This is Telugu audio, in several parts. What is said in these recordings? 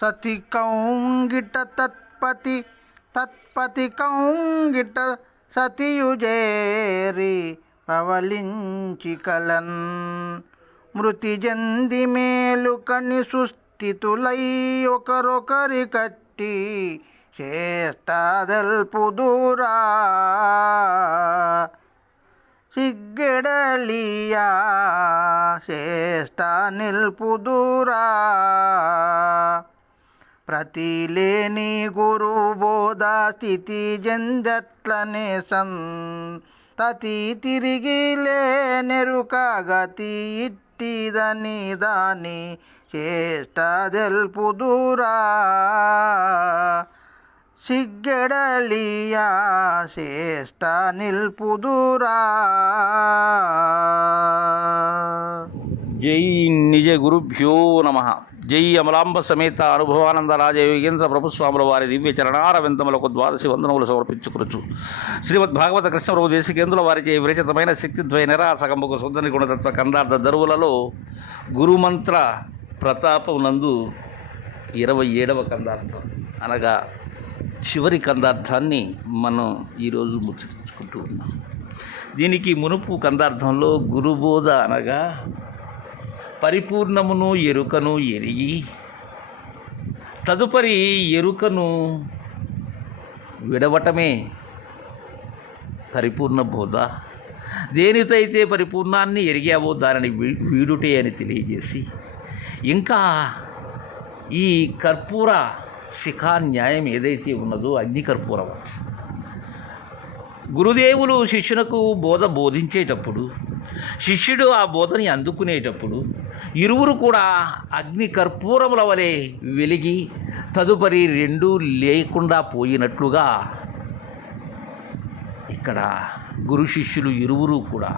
సతి కౌంగిట తత్పతి తత్పతి కౌంగిట సతియుజేరి పవలించి కలన్. మృతి జంది మేలుకని సుస్థితులై ఒకరొకరి కట్టి చేష్టాదల్పుదురా సిగ్గెడలియా చేష్టా నిల్పు దూరా. ప్రతిలేని గురు బోధ స్థితి జంజట్లనే సన్ తతి తిరిగి లేనెరుక గతి ఇట్టిదని దాని చేష్ట సిగ్గడలియా సిగ్గెడలియా శ్రేష్ట నిల్పుదురా. జై నిజ గురుభ్యో నమ. జై అమలాంబ సమేత అనుభవానంద రాజయోగేంద్ర ప్రభుస్వాముల వారి దివ్య చరణారవిందములకు ద్వాదశి వందనములు సమర్పించుకురచు శ్రీమద్ భాగవత కృష్ణప్రభు దేశికేంద్రుల వారిచే విరచితమైన శక్తిద్వయ నిరాసకంబకు సుందరి గుణతత్వ కందార్థ దరువులలో గురుమంత్ర ప్రతాపమునందు ఇరవై ఏడవ కందార్థం అనగా చివరి కందార్థాన్ని మనం ఈరోజు ముచ్చరించుకుంటూ ఉన్నాం. దీనికి మునుపు కందార్థంలో గురుబోధ అనగా పరిపూర్ణమును ఎరుకను ఎరిగి తదుపరి ఎరుకను విడవటమే పరిపూర్ణ బోధ. దేనితో అయితే పరిపూర్ణాన్ని ఎరిగావో దానిని వీ- వీడుటే అని తెలియజేసి ఇంకా ఈ కర్పూర శిఖా న్యాయం ఏదైతే ఉన్నదో అగ్ని కర్పూరం గురుదేవులు శిష్యునకు బోధ బోధించేటప్పుడు శిష్యుడు ఆ బోధని అందుకునేటప్పుడు ఇరువురు కూడా అగ్ని కర్పూరముల వలె వెలిగి తదుపరి రెండూ లేకుండా పోయినట్లుగా ఇక్కడ గురు శిష్యులు ఇరువురు కూడా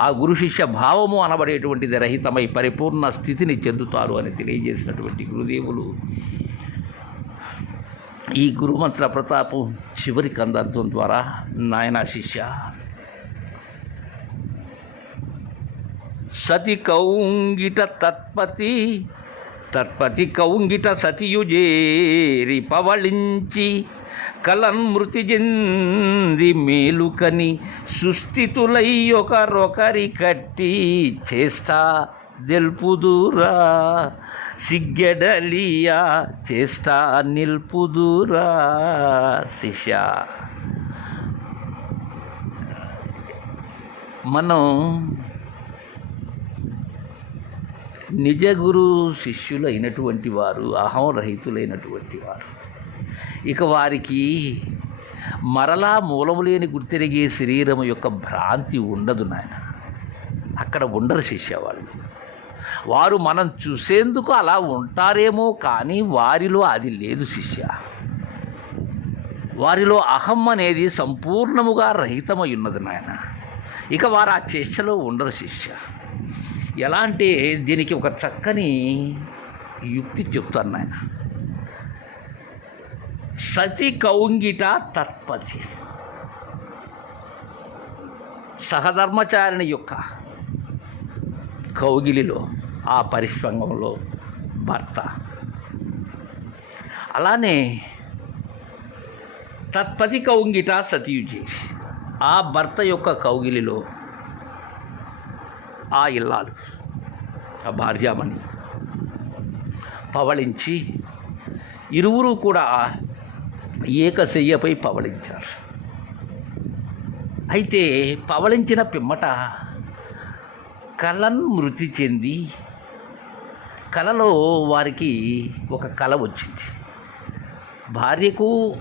ఆ గురు శిష్య భావము అనబడేటువంటిది రహితమై పరిపూర్ణ స్థితిని చెందుతారు అని తెలియజేసినటువంటి గురుదేవులు. ఈ గురుమంత్ర ప్రతాపం చివరి కందర్థం ద్వారా నాయన శిష్య సతి కౌంగిట తత్పతి తత్పతి కౌంగిట సతియుజేరి పవళించి కలన్మృతి చెంది మేలుకని సుస్థితులై ఒకరొకరి కట్టి చేస్తా దెల్పుదురా సిగ్గెడలియా చేస్తా నిల్పుదురా శిష్య. మనం నిజ గురు శిష్యులైనటువంటి వారు అహం రహితులైనటువంటి వారు. ఇక వారికి మరలా మూలము లేని గుర్తెరిగే శరీరం యొక్క భ్రాంతి ఉండదు నాయన. అక్కడ ఉండరు శిష్య వాళ్ళు. వారు మనం చూసేందుకు అలా ఉంటారేమో కానీ వారిలో అది లేదు శిష్య. వారిలో అహం అనేది సంపూర్ణముగా రహితమై ఉన్నది నాయన. ఇక వారు ఆ చేష్టలో ఉండరు శిష్య. ఎలా అంటే దీనికి ఒక చక్కని యుక్తి చెప్తాను నాయన. సతి కౌంగిట తత్పతి. సహధర్మచారిణి యొక్క కౌగిలిలో ఆ పరిశ్రమంలో భర్త. అలానే తత్పతి కౌంగిట సతీయుజి ఆ భర్త యొక్క కౌగిలిలో ఆ ఇల్లాలు. ఆ భార్యామణి పవళించి ఇరువురు కూడా ఏకశయ్యపై పవళించారు. అయితే పవళించిన పిమ్మట కలన్ మృతి చెంది కలలో వారికి ఒక కళ వచ్చింది. భార్యకు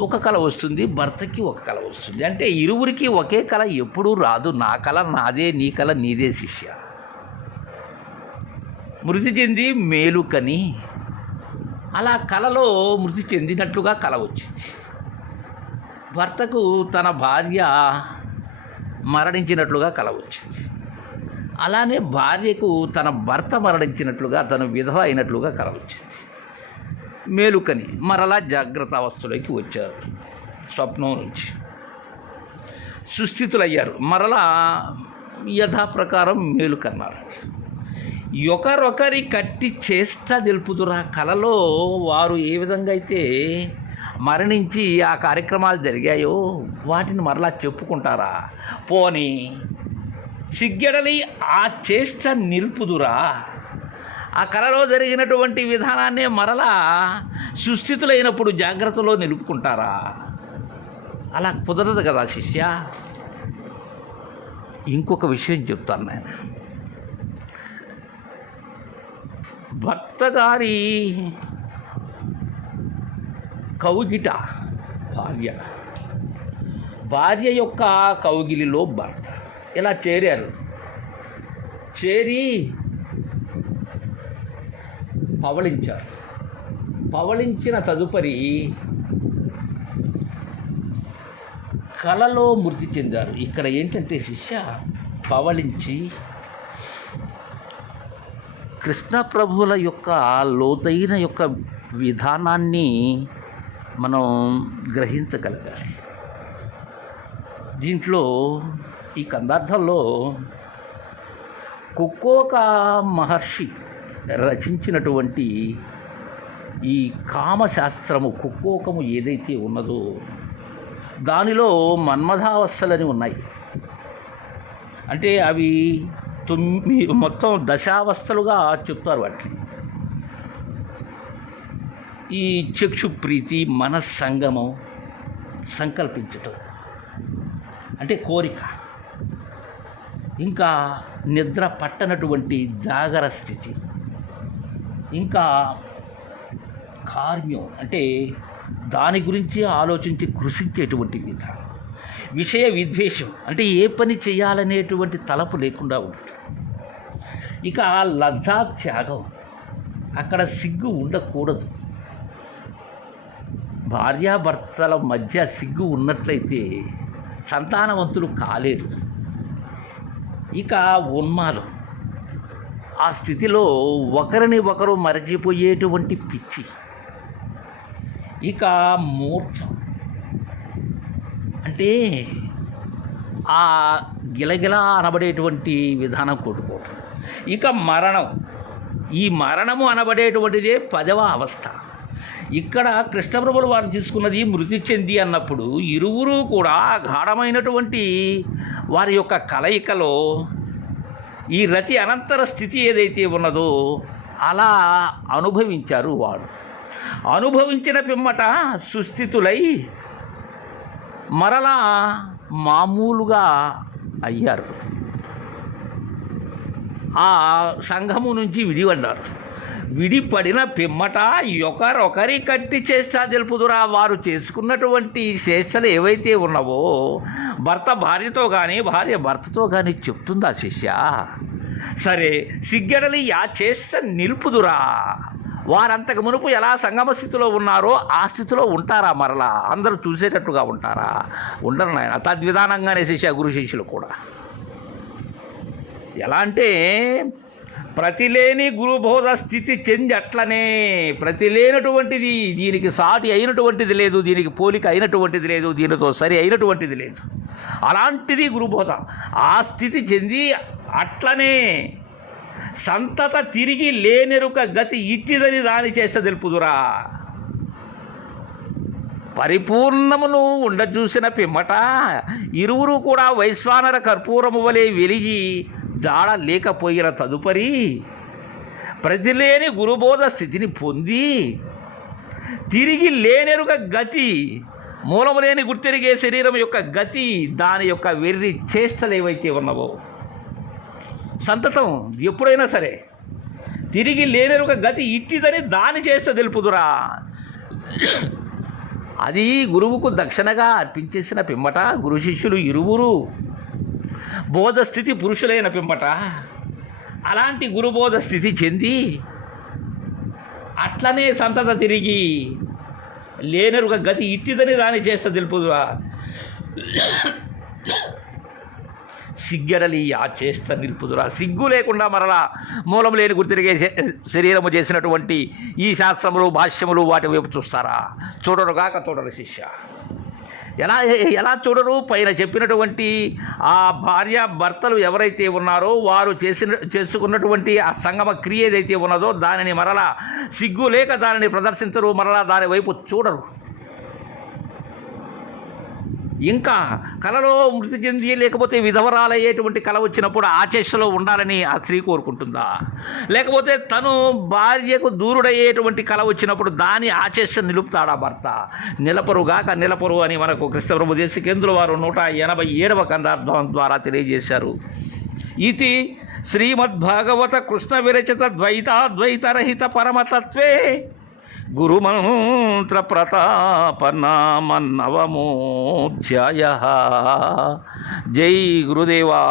ఒక కళ వస్తుంది భర్తకి ఒక కళ వస్తుంది. అంటే ఇరువురికి ఒకే కళ ఎప్పుడూ రాదు. నా కళ నాదే నీ కళ నీదే శిష్య. మృతి చెంది మేలుకని అలా కళలో మృతి చెందినట్లుగా కళ వచ్చింది. భర్తకు తన భార్య మరణించినట్లుగా కళ వచ్చింది. అలానే భార్యకు తన భర్త మరణించినట్లుగా తను విధవ అయినట్లుగా కళ వచ్చింది. మేలుకని మరలా జాగ్రత్త అవస్థలోకి వచ్చారు. స్వప్నం నుంచి. సుస్థితులయ్యారు. మరలా యథాప్రకారం మేలుకన్నారు. ఒకరొకరి కట్టి చేష్ట తెలుపుతురా కలలో వారు ఏ విధంగా అయితే మరణించి ఆ కార్యక్రమాలు జరిగాయో వాటిని మరలా చెప్పుకుంటారా? పోని సిగ్గెడలి ఆ చేష్ట నిలుపుదురా. ఆ కళలో జరిగినటువంటి విధానాన్నే మరలా సుస్థితులైనప్పుడు జాగ్రత్తలో నిలుపుకుంటారా? అలా కుదరదు కదా శిష్య. ఇంకొక విషయం చెప్తాను నేను. భర్త గారి కౌగిట భార్య. భార్య యొక్క కౌగిలిలో భర్త. ఇలా చేరారు. చేరి పవళించారు. పవళించిన తదుపరి కలలో మృతి చెందారు. ఇక్కడ ఏంటంటే శిష్య పవళించి కృష్ణ ప్రభువుల యొక్క లోతైన యొక్క విధానాన్ని మనం గ్రహించగలగాలి. దీంట్లో ఈ కందార్థంలో కుక్కోక మహర్షి రచించినటువంటి ఈ కామశాస్త్రము కుక్కోకము ఏదైతే ఉన్నదో దానిలో మన్మథావస్థలని ఉన్నాయి. అంటే అవి తొమ్మిది మొత్తం దశావస్థలుగా చెప్తారు వాటిని. ఈ చక్షు ప్రీతి మనస్సంగమం సంకల్పించటం అంటే కోరిక. ఇంకా నిద్ర పట్టనటువంటి జాగర స్థితి. ఇంకా కార్మ్యం అంటే దాని గురించి ఆలోచించి కృషించేటువంటి విధానం విషయ విద్వేషం అంటే ఏ పని చేయాలనేటువంటి తలపు లేకుండా ఉండటం. ఇక లజ్జా త్యాగం అక్కడ సిగ్గు ఉండకూడదు. భార్యాభర్తల మధ్య సిగ్గు ఉన్నట్లయితే సంతానవంతులు కాలేరు. ఇక ఉన్మాదం. ఆ స్థితిలో ఒకరిని ఒకరు మరచిపోయేటువంటి పిచ్చి. ఇక మూర్ఛ. అంటే ఆ గిలగిలా అనబడేటువంటి విధానం కొట్టుకోవటం ఇక మరణం. ఈ మరణము అనబడేటువంటిదే పదవ అవస్థ. ఇక్కడ కృష్ణప్రభులు వారు తీసుకున్నది మృతి చెంది అన్నప్పుడు ఇరువురు కూడా గాఢమైనటువంటి వారి యొక్క కలయికలో ఈ రతి అనంతర స్థితి ఏదైతే ఉన్నదో అలా అనుభవించారు వారు అనుభవించిన పిమ్మట సుస్థితులై మరలా మామూలుగా అయ్యారు. ఆ సంఘము నుంచి విడిపడ్డారు విడిపడిన పిమ్మట ఒకరొకరి కట్టి చేష్టా తెలుపుదురా. వారు చేసుకున్నటువంటి చేష్టలు ఏవైతే ఉన్నావో భర్త భార్యతో కానీ భార్య భర్తతో కానీ చెప్తుందా శిష్య? సరే సిగ్గడలి ఆ చేష్ట నిలుపుదురా. వారంతకు మునుపు ఎలా సంగమ స్థితిలో ఉన్నారో ఆ స్థితిలో ఉంటారా మరలా? అందరూ చూసేటట్టుగా ఉంటారా? ఉండరు నాయన. తద్విధానంగానే శిష్య గురు శిష్యులు కూడా. ఎలా అంటే ప్రతిలేని గురుబోధ స్థితి చెంది అట్లనే ప్రతిలేనటువంటిది దీనికి సాటి అయినటువంటిది లేదు దీనికి పోలిక అయినటువంటిది లేదు దీనితో సరి అయినటువంటిది లేదు. అలాంటిది గురుబోధ. ఆ స్థితి చెంది అట్లనే సంతత తిరిగి లేనెరుక గతి ఇట్టిదని దాని చేస్తే తెలుపుదురా. పరిపూర్ణమును ఉండచూసిన పిమ్మట ఇరువురు కూడా వైశ్వానర కర్పూరము వలె వెలిగి జాడ లేకపోయిన తదుపరి. ప్రతిలేని గురుబోధ స్థితిని పొంది తిరిగి లేనెరుక గతి మూలము లేని గుర్తెరిగే శరీరం యొక్క గతి దాని యొక్క వెర్రి చేష్టలు ఏవైతే ఉన్నవో. సంతతం ఎప్పుడైనా సరే తిరిగి లేనెరుక గతి ఇట్టిదని దాని చేష్ట తెలుపుదురా. అది గురువుకు దక్షిణగా అర్పించేసిన పిమ్మట గురు శిష్యులు ఇరువురు బోధ స్థితి పురుషులైన పిమ్మట. అలాంటి గురుబోధ స్థితి చెంది అట్లనే సంతత తిరిగి లేనరుగా గతి ఇట్టిదని దాని చేస్తే తెలుపుదురా సిగ్గరలి ఆ చేష్ట నిలుపుదురా. సిగ్గు లేకుండా మరలా మూలం లేని గుర్తిరిగే శరీరము చేసినటువంటి ఈ శాస్త్రములు భాష్యములు వాటి వైపు చూస్తారా? చూడరుగాక చూడరు శిష్య. ఎలా ఎలా చూడరు? పైన చెప్పినటువంటి ఆ భార్య భర్తలు ఎవరైతే ఉన్నారో వారు చేసిన చేసుకున్నటువంటి ఆ సంగమ క్రియ ఏదైతే ఉన్నదో దానిని మరలా సిగ్గు లేక దానిని ప్రదర్శించరు మరలా దాని వైపు చూడరు. ఇంకా కలలో మృతి చెంది లేకపోతే విధవరాలయ్యేటువంటి కళ వచ్చినప్పుడు ఆ చేష్టలో ఉండాలని ఆ స్త్రీ కోరుకుంటుందా? లేకపోతే తను భార్యకు దూరుడయ్యేటువంటి కళ వచ్చినప్పుడు దాని ఆచేష నిలుపుతాడా భర్త? నిలపరుగాక నిలపరు అని మనకు కృష్ణప్రభు దేశ కేంద్రుల వారు నూట ఎనభై ఏడవ కందార్థం ద్వారా తెలియజేశారు. ఇది శ్రీమద్భాగవత కృష్ణ విరచిత ద్వైతాద్వైతరహిత పరమతత్వే గురుమంత్ర ప్రతాపనామన్నవమోధ్యాయ జై గురుదేవా.